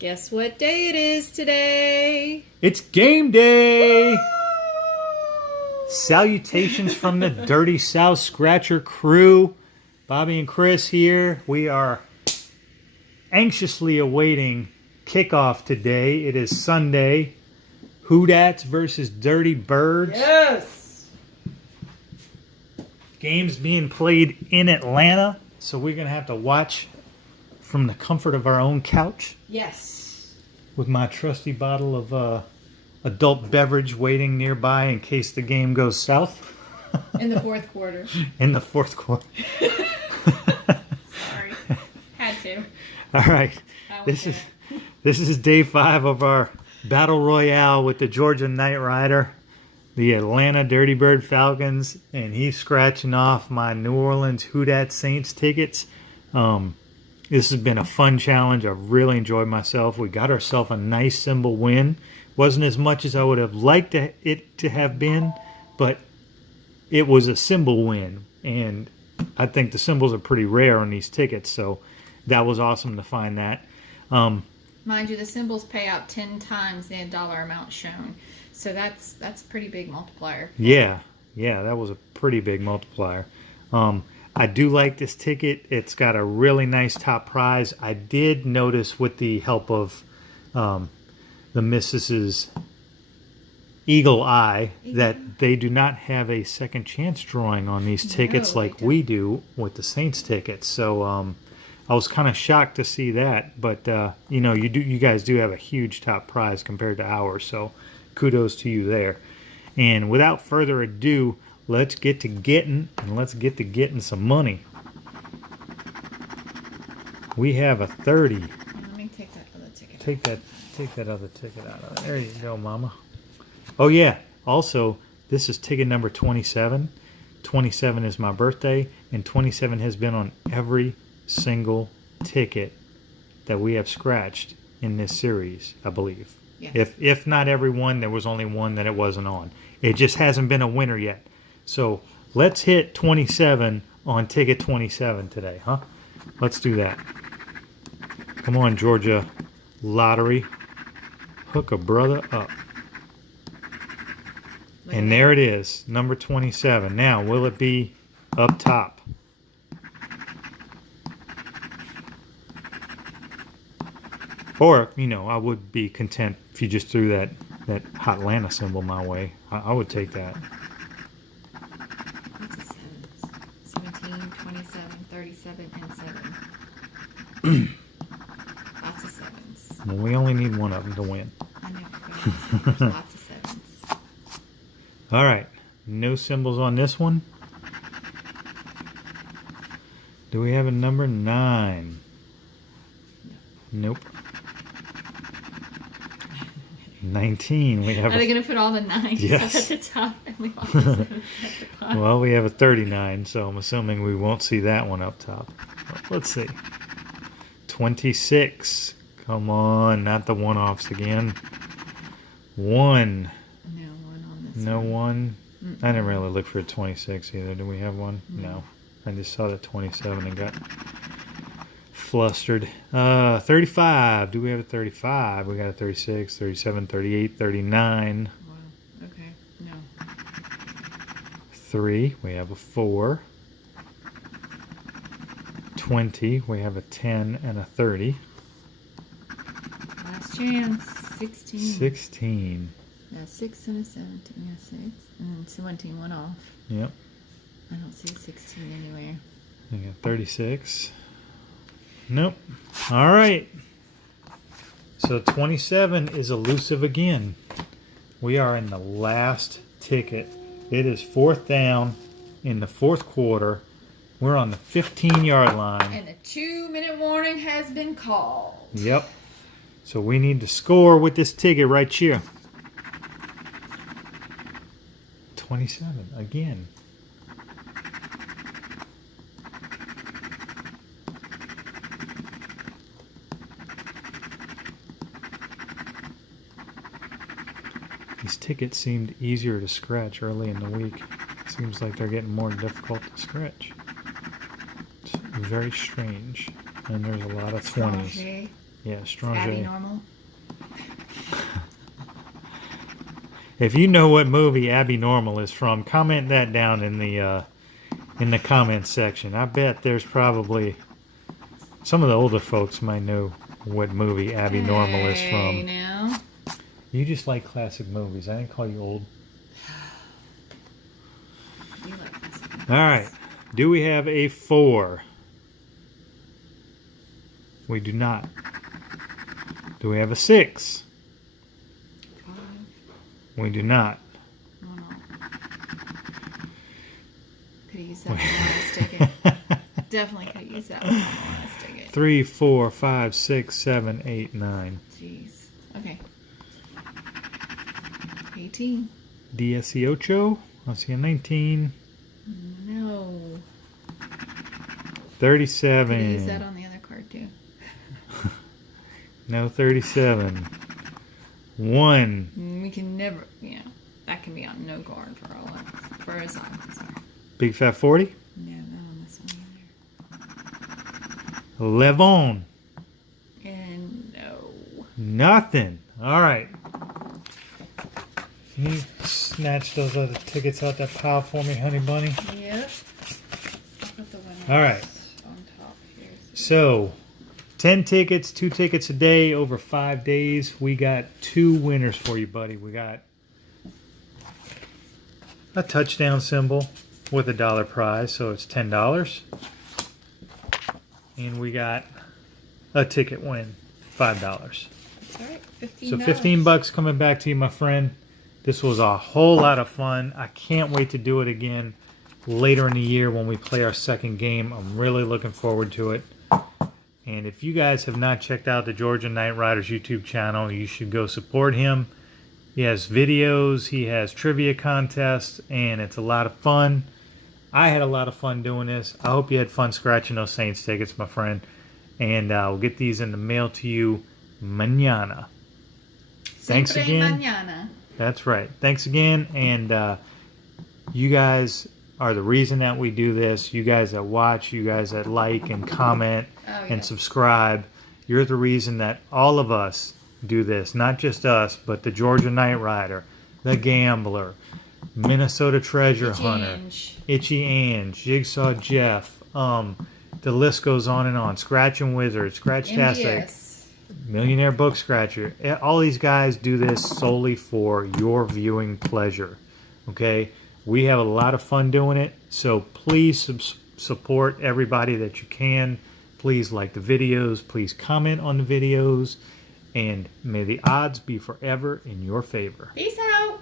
Guess what day it is today? It's game day! Woo! Salutations from the Dirty South Scratcher crew. Bobby and Chris here. We are anxiously awaiting kickoff today. It is Sunday. Hoodats versus Dirty Birds. Yes! Game's being played in Atlanta, so we're going to have to watch from the comfort of our own couch. Yes. With my trusty bottle of adult beverage waiting nearby in case the game goes south. In the fourth quarter. In the fourth quarter. Sorry. Had to. All right. This is day 5 of our Battle Royale with the Georgia KnightRider, the Atlanta Dirty Bird Falcons, and he's scratching off my New Orleans Houdat Saints tickets. This has been a fun challenge. I've really enjoyed myself. We got ourselves a nice symbol win. Wasn't as much as I would have liked it to have been, but it was a symbol win. And I think the symbols are pretty rare on these tickets, so that was awesome to find that. Mind you, the symbols pay out 10 times the dollar amount shown. So that's a pretty big multiplier. Yeah, that was a pretty big multiplier. I do like this ticket. It's got a really nice top prize. I did notice with the help of the Mrs. Eagle Eye that they do not have a second chance drawing on these tickets like we do with the Saints tickets. So I was kind of shocked to see that. But you guys do have a huge top prize compared to ours. So kudos to you there. And without further ado, let's get to getting some money. We have a 30. Let me take that other ticket. Take that other ticket out of there. There you go, Mama. Oh yeah. Also, this is ticket number 27. 27 is my birthday, and 27 has been on every single ticket that we have scratched in this series, I believe. Yes. If not every one, there was only one that it wasn't on. It just hasn't been a winner yet. So let's hit 27 on ticket 27 today, huh? Let's do that. Come on, Georgia Lottery. Hook a brother up. And there it is, number 27. Now, will it be up top? Or, I would be content if you just threw that Hotlanta symbol my way. I would take that. What's the sevens? 17, 27, 37, and 7. Lots of sevens. Well, we only need one of them to win. I know. There's lots of sevens. All right. No symbols on this one. Do we have a number 9? Nope. 19. We have. Are they going to put all the 9s Yes. up at the top and we all the 7s at the bottom? Well, we have a 39, so I'm assuming we won't see that one up top. Let's see. 26. Come on, not the one-offs again. 1. No one on this No one. 1. Mm-mm. I didn't really look for a 26 either. Do we have one? No. I just saw the 27 and got flustered. 35. Do we have a 35? We got a 36, 37, 38, 39. Wow. Okay. No. 3. We have a 4. 20. We have a 10 and a 30. Last chance. 16. 16. Yeah, 6 and a 17. Yeah, 6. And then 17 went off. Yep. I don't see a 16 anywhere. We got 36. Nope. All right. So 27 is elusive again. We are in the last ticket. It is 4th down in the 4th quarter. We're on the 15-yard line. And the 2-minute warning has been called. Yep. So we need to score with this ticket right here. 27 again. These tickets seemed easier to scratch early in the week. Seems like they're getting more difficult to scratch. It's very strange. And there's a lot of 20s. Yeah, strong Abby J. normal. If you know what movie Abby Normal is from, comment that down in the comments section. I bet there's probably some of the older folks might know what movie Abby Normal is from. Now. You just like classic movies. I didn't call you old. I do like this. All right. Do we have a 4? We do not. Do we have a 6? 5. We do not. Oh no. Could have used that one on last ticket. Definitely could have used that one on the last ticket. 3, 4, 5, 6, 7, 8, 9. Jeez. Okay. 18. DSC8. I see a 19. No. 37. Could have used that on the other card too. No 37. 1. We can never, that can be on no guard for all of, for as I'm concerned. Big Fat 40. No, not on this one either. 11. And no. Nothing. All right. Can you snatch those other tickets out that pile for me, honey bunny? Yep. I'll put the winners All right. on top here. So, 10 tickets, 2 tickets a day over 5 days. We got 2 winners for you, buddy. We got a touchdown symbol with a $1 prize, so it's $10. And we got a ticket win, $5. That's all right. $15. So $15 coming back to you, my friend. This was a whole lot of fun. I can't wait to do it again later in the year when we play our second game. I'm really looking forward to it. And if you guys have not checked out the Georgia KnightRider's YouTube channel, you should go support him. He has videos, he has trivia contests, and it's a lot of fun. I had a lot of fun doing this. I hope you had fun scratching those Saints tickets, my friend. And we'll get these in the mail to you mañana. Thanks Siempre again. Mañana. That's right. Thanks again. And you guys are the reason that we do this. You guys that watch, you guys that like and comment and subscribe. You're the reason that all of us do this. Not just us, but the Georgia KnightRider, the Gambler, Minnesota Treasure Hunter, Itchy Ange, Jigsaw Jeff. The list goes on and on. Scratch and Wizard, Scratch-tastic, Millionaire Book Scratcher. All these guys do this solely for your viewing pleasure. Okay? We have a lot of fun doing it, so please support everybody that you can. Please like the videos. Please comment on the videos. And may the odds be forever in your favor. Peace out.